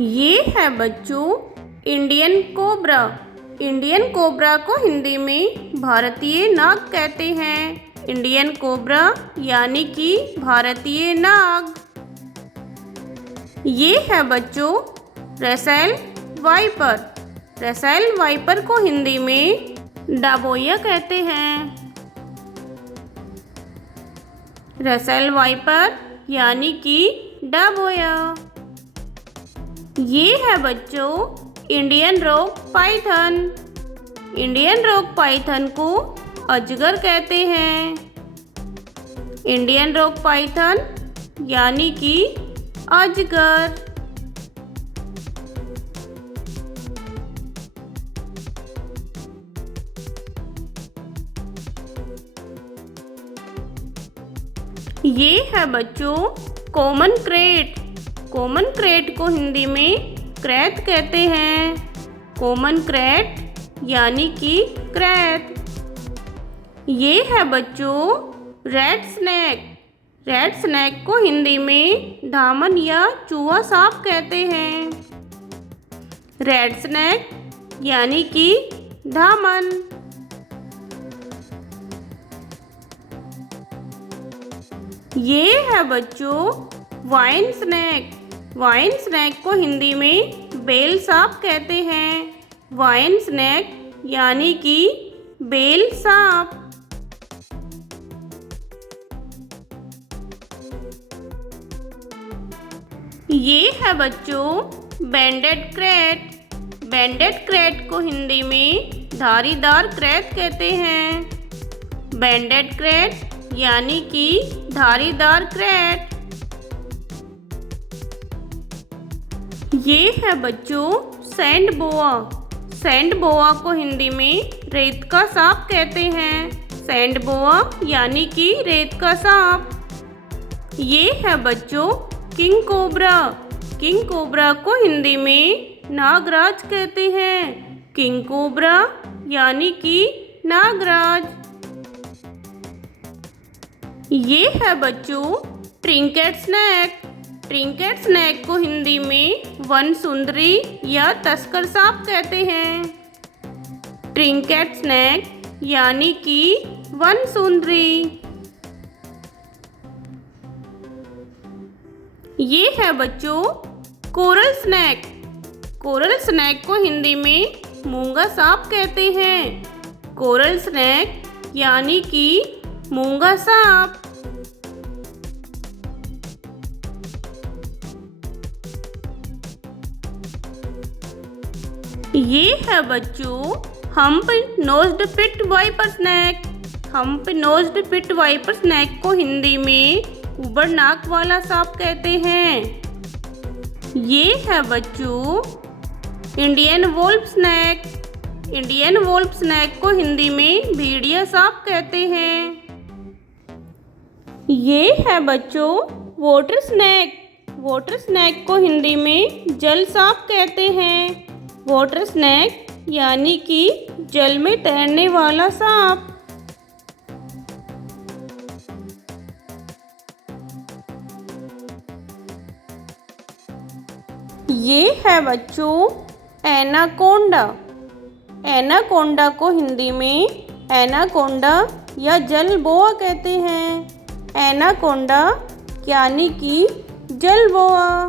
ये है बच्चों इंडियन कोबरा। इंडियन कोबरा को हिंदी में भारतीय नाग कहते हैं। इंडियन कोबरा यानी कि भारतीय नाग। ये है बच्चों रसेल वाइपर। रसेल वाइपर को हिंदी में डाबोया कहते हैं। रसेल वाइपर यानी कि डाबोया। ये है बच्चों Indian rock Python. Indian rock Python को अजगर कहते हैं। इंडियन रॉक पाइथन यानी कि अजगर। ये है बच्चों कॉमन क्रेट। कॉमन क्रेट को हिंदी में क्रैत कहते हैं। कॉमन क्रेट यानी कि क्रैत। ये है बच्चों रेड स्नैक। रेड स्नैक को हिंदी में धामन या चूहा सांप कहते हैं। रेड स्नैक यानी कि धामन। ये है बच्चों वाइन स्नैक। वाइन स्नैक को हिंदी में बेल सांप कहते हैं। वाइन स्नैक यानी कि बेल सांप। ये है बच्चों बैंडेड क्रेट। बैंडेड क्रेट को हिंदी में धारीदार क्रेट कहते हैं। बैंडेड क्रेट यानी कि धारीदार क्रेट। ये है बच्चों सैंड बोआ। सैंड बोआ को हिंदी में रेत का सांप कहते हैं। सैंड बोआ यानी कि रेत का सांप। ये है बच्चों किंग कोबरा। किंग कोबरा को हिंदी में नागराज कहते हैं। किंग कोबरा यानी कि नागराज। ये है बच्चों ट्रिंकेट स्नैक। ट्रिंकेट स्नैक को हिंदी में वन सुंदरी या तस्कर सांप कहते हैं। ट्रिंकेट स्नैक यानी कि वन सुंदरी। ये है बच्चों कोरल स्नैक। कोरल स्नैक को हिंदी में मूंगा सांप कहते हैं। कोरल स्नैक यानी कि मूंगा सांप। ये है बच्चों hump nosed pit viper snake. Hump nosed pit viper snake को हिंदी में ऊबड़ नाक वाला सांप कहते हैं। ये है बच्चों Indian wolf snake. Indian wolf snake को हिंदी में भेड़िया सांप कहते हैं। ये है बच्चों वाटर स्नैक। वाटर स्नैक को हिंदी में जल सांप कहते हैं। वाटर स्नैक यानी कि जल में तैरने वाला सांप। ये है बच्चों एनाकोंडा। एनाकोंडा को हिंदी में एनाकोंडा या जल बोआ कहते हैं। एनाकोंडा यानी कि जल बोआ।